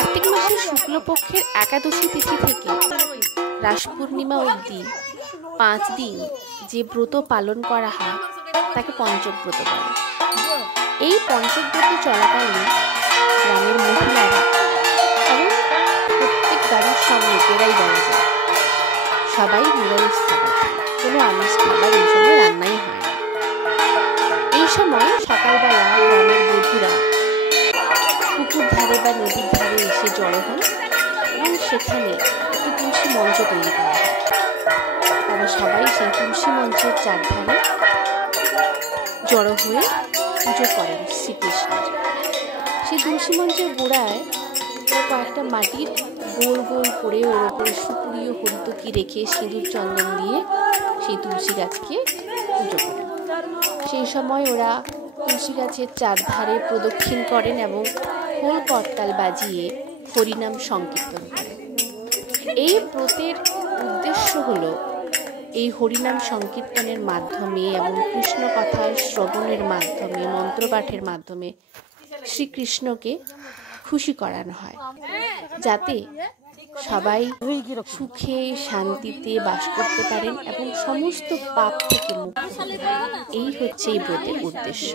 কার্তিক মাসের শুক্লপক্ষের একাদশী তিথি থেকে রাস পূর্ণিমা অবধি 5 দিন যে ব্রত পালন করা হয় তাকে পঞ্চব্রত বলে। এই পঞ্চব্রত চলাকালীন গ্রামের মহিলারা এবং প্রত্যেক বাড়ির সব লোকেরাই বলা যায় সবাই নিরামিষ খাবার, কোনো আমিষ খাবার এই সময় রান্নাই হয় না। এই সময় সকালবেলা গ্রামের বধূরা পুকুর ধারে বা নদীর ধারে এসে জড়ো হন এবং সেখানে একটি তুলসী মঞ্চ তৈরি করা হয়। তারা সবাই সেই তুলসী মঞ্চের চারধারে জড়ো হয়ে পুজো করেন শ্রীকৃষ্ণের। সেই তুলসী মঞ্চের গোড়ায় কয়েকটা মাটির গোল গোল করে ওর ওপরে সুপুরি ও হরিতকি রেখে সিঁদুর চন্দন দিয়ে সেই তুলসী গাছকে পুজো করেন। সেই সময় ওরা তুলসী গাছের চারধারে প্রদক্ষিণ করেন এবং খোল করতাল বাজিয়ে হরিনাম সংকীর্তন করেন। এই ব্রতের উদ্দেশ্য হলো এই হরিনাম সংকীর্তনের মাধ্যমে এবং কৃষ্ণ কথা শ্রবণের মাধ্যমে, মন্ত্রপাঠের মাধ্যমে শ্রীকৃষ্ণকে খুশি করানো হয়, যাতে সবাই সুখে শান্তিতে বাস করতে পারেন এবং সমস্ত পাপ থেকে মুক্ত হতে পারেন। এই হচ্ছে এই ব্রতের উদ্দেশ্য।